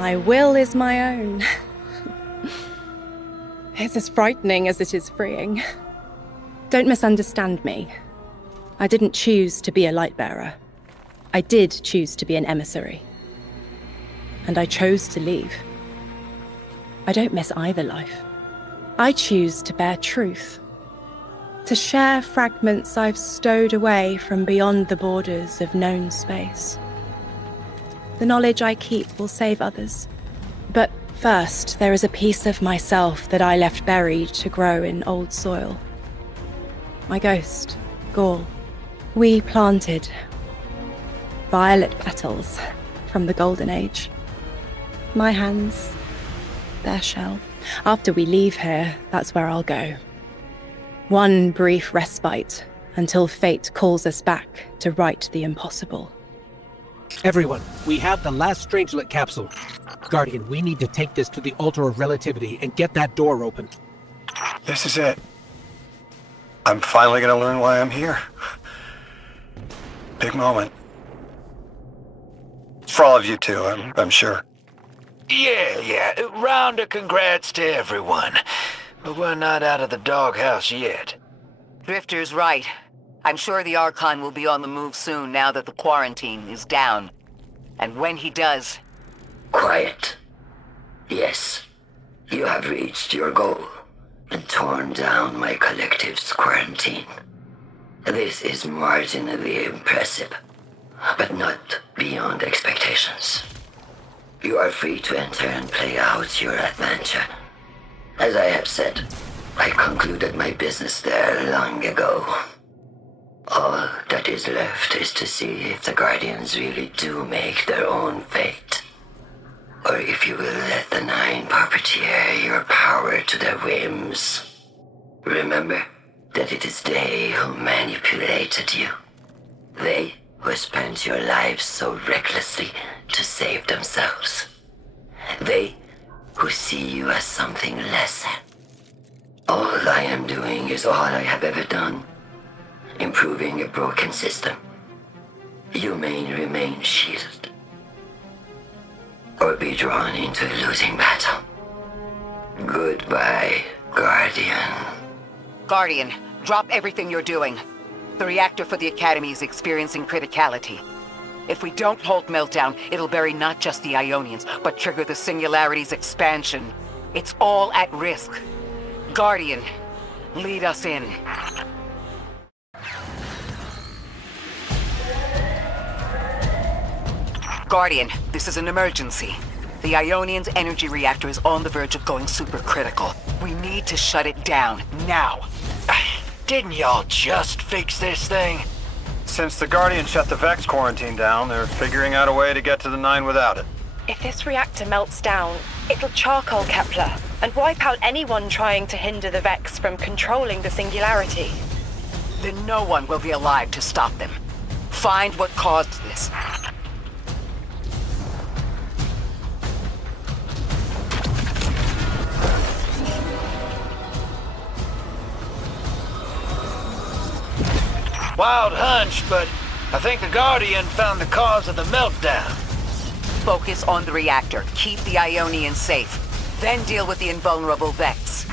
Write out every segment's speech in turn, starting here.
My will is my own. It's as frightening as it is freeing. Don't misunderstand me. I didn't choose to be a light bearer. I did choose to be an emissary. And I chose to leave. I don't miss either life. I choose to bear truth. To share fragments I've stowed away from beyond the borders of known space. The knowledge I keep will save others. But first, there is a piece of myself that I left buried to grow in old soil. My ghost, Gaul. We planted violet petals from the Golden Age. My hands, their shell. After we leave here, that's where I'll go. One brief respite until fate calls us back to right the impossible. Everyone, we have the last Strangelet capsule. Guardian, we need to take this to the Altar of Relativity and get that door open. This is it. I'm finally gonna learn why I'm here. Big moment. For all of you too, I'm sure. Yeah. Round of congrats to everyone. But we're not out of the doghouse yet. Drifter's right. I'm sure the Archon will be on the move soon now that the quarantine is down. And when he does... Quiet. Yes, you have reached your goal and torn down my collective's quarantine. This is marginally impressive, but not beyond expectations. You are free to enter and play out your adventure. As I have said, I concluded my business there long ago. All that is left is to see if the Guardians really do make their own fate. Or if you will let the Nine puppeteer your power to their whims. Remember that it is they who manipulated you. They who spent your lives so recklessly to save themselves. They who see you as something less than. All I am doing is all I have ever done. Improving a broken system. You may remain shielded. Or be drawn into a losing battle. Goodbye, Guardian. Guardian, drop everything you're doing. The reactor for the Academy is experiencing criticality. If we don't hold Meltdown, it'll bury not just the Ionians, but trigger the Singularity's expansion. It's all at risk. Guardian, lead us in. Guardian, this is an emergency. The Ionian's energy reactor is on the verge of going supercritical. We need to shut it down, now. Didn't y'all just fix this thing? Since the Guardian shut the Vex quarantine down, they're figuring out a way to get to the Nine without it. If this reactor melts down, it'll charcoal Kepler and wipe out anyone trying to hinder the Vex from controlling the Singularity. Then no one will be alive to stop them. Find what caused this. Wild hunch, but I think the Guardian found the cause of the meltdown. Focus on the reactor. Keep the Ionians safe. Then deal with the invulnerable Vex.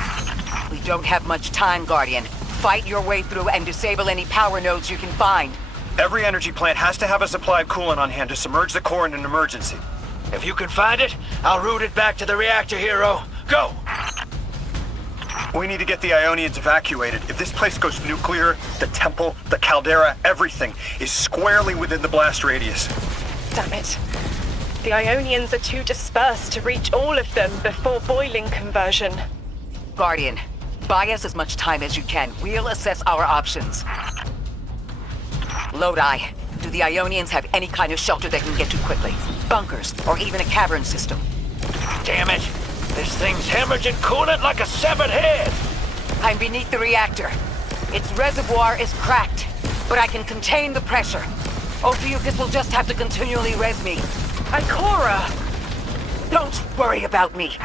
We don't have much time, Guardian. Fight your way through and disable any power nodes you can find. Every energy plant has to have a supply of coolant on hand to submerge the core in an emergency. If you can find it, I'll route it back to the reactor, hero. Go! We need to get the Ionians evacuated. If this place goes nuclear, the temple, the caldera, everything is squarely within the blast radius. Damn it. The Ionians are too dispersed to reach all of them before boiling conversion. Guardian, buy us as much time as you can. We'll assess our options. Lodi, do the Ionians have any kind of shelter they can get to quickly? Bunkers, or even a cavern system? Damn it! This thing's hemorrhaging coolant like a severed head! I'm beneath the reactor. Its reservoir is cracked, but I can contain the pressure. Ophiuchus will just have to continually res me. Ikora! Don't worry about me.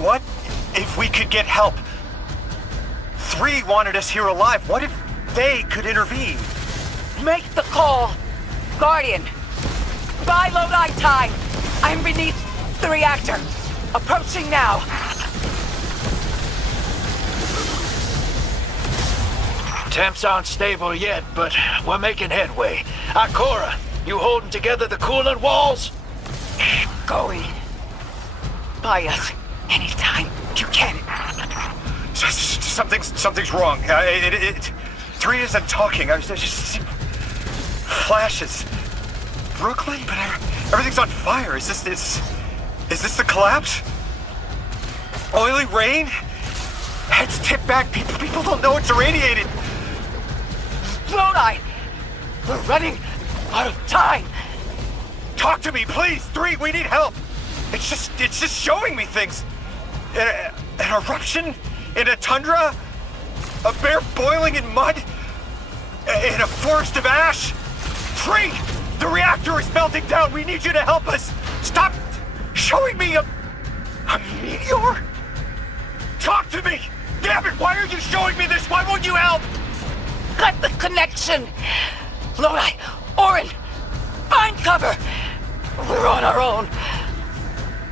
What if we could get help? 3 wanted us here alive. What if they could intervene? Make the call! Guardian! Buy Lodi time! I'm beneath the reactor. Approaching now. Temps aren't stable yet, but we're making headway. Ikora, you holding together the coolant walls? Going. Buy us anytime you can. Something's wrong. 3 isn't talking. I just see flashes. Brooklyn, but everything's on fire. Is this the collapse? Oily rain? Heads tip back. People don't know it's irradiated. Lodi! We're running out of time. Talk to me, please. 3, we need help. It's just showing me things. An eruption in a tundra, a bear boiling in mud, in a forest of ash. 3, the reactor is melting down. We need you to help us. Stop showing me a meteor. Talk to me. Damn it! Why are you showing me this? Why won't you help? Cut the connection. Lodi, Orin, find cover. We're on our own.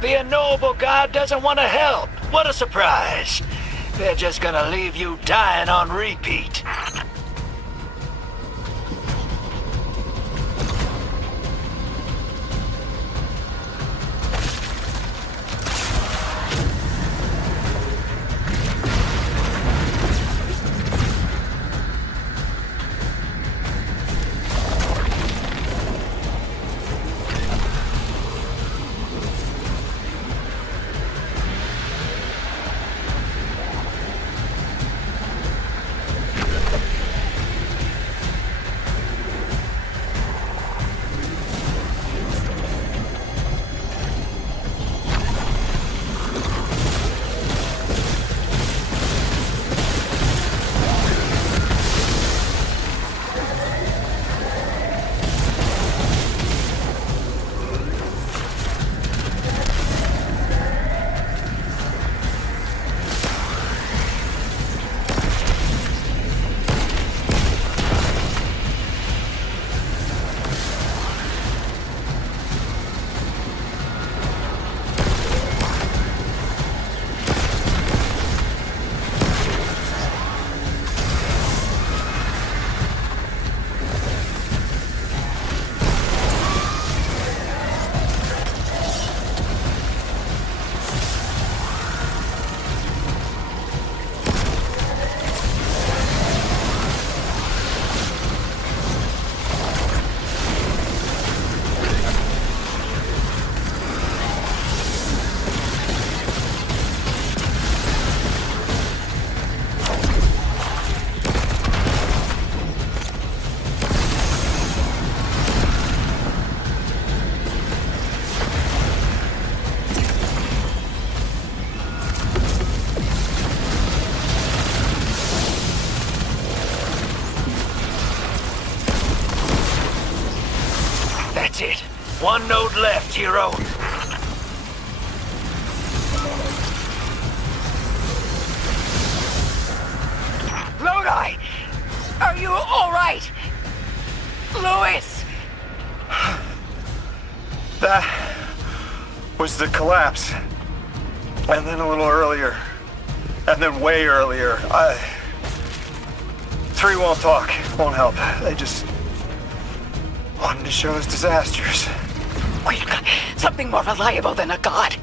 The noble god doesn't want to help. What a surprise. They're just gonna leave you dying on repeat. That's it. 1 node left, hero. Lodi! Are you all right? Louis! That was the collapse. And then a little earlier. And then way earlier. 3 won't talk, won't help. They just wanted to show us disasters. We've got something more reliable than a god.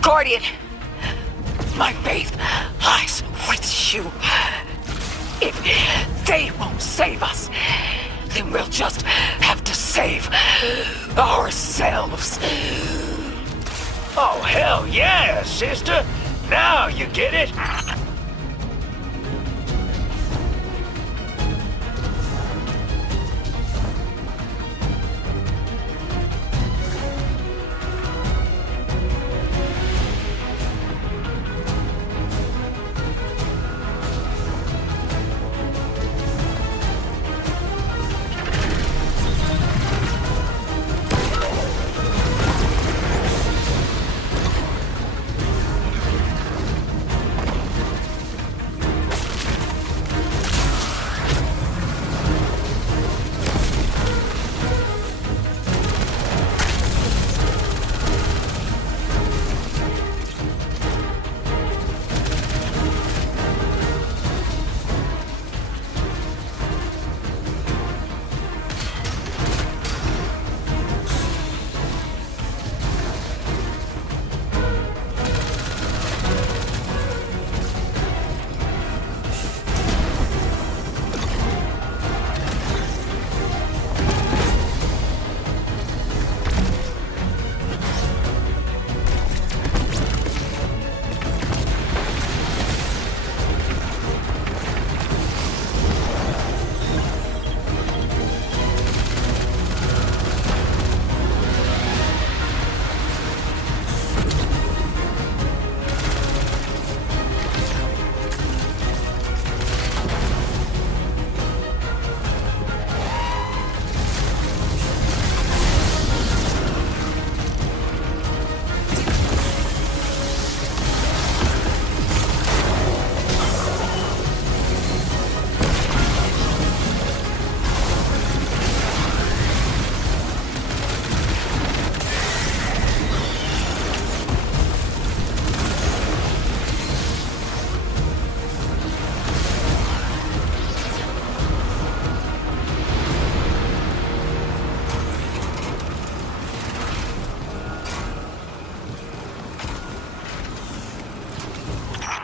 Guardian, my faith lies with you. If they won't save us, then we'll just have to save ourselves. Oh, hell yeah, sister. Now you get it.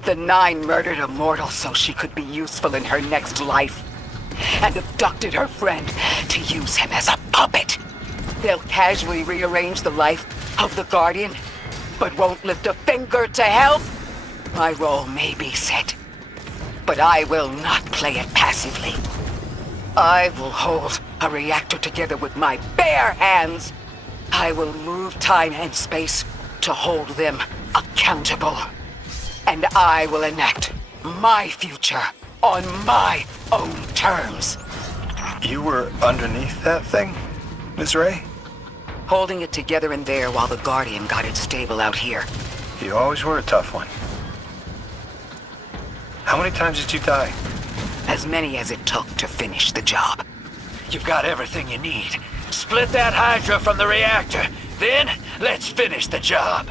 The Nine murdered a mortal so she could be useful in her next life, and abducted her friend to use him as a puppet. They'll casually rearrange the life of the Guardian, but won't lift a finger to help. My role may be set, but I will not play it passively. I will hold a reactor together with my bare hands. I will move time and space to hold them accountable. And I will enact my future on my own terms. You were underneath that thing, Ms. Ray? Holding it together in there while the Guardian got it stable out here. You always were a tough one. How many times did you die? As many as it took to finish the job. You've got everything you need. Split that Hydra from the reactor. Then, let's finish the job.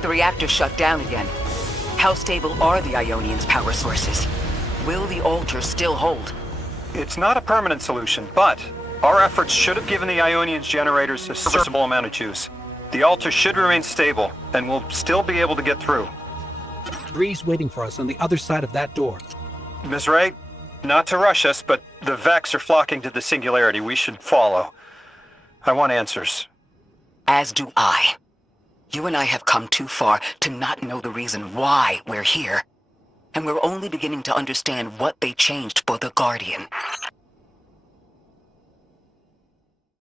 The reactor shut down again. How stable are the Ionians' power sources? Will the altar still hold? It's not a permanent solution, but our efforts should have given the Ionians generators a serviceable amount of juice. The altar should remain stable, and we'll still be able to get through. Bree's waiting for us on the other side of that door. Ms. Ray, not to rush us, but the Vex are flocking to the Singularity. We should follow. I want answers. As do I. You and I have come too far to not know the reason why we're here. And we're only beginning to understand what they changed for the Guardian.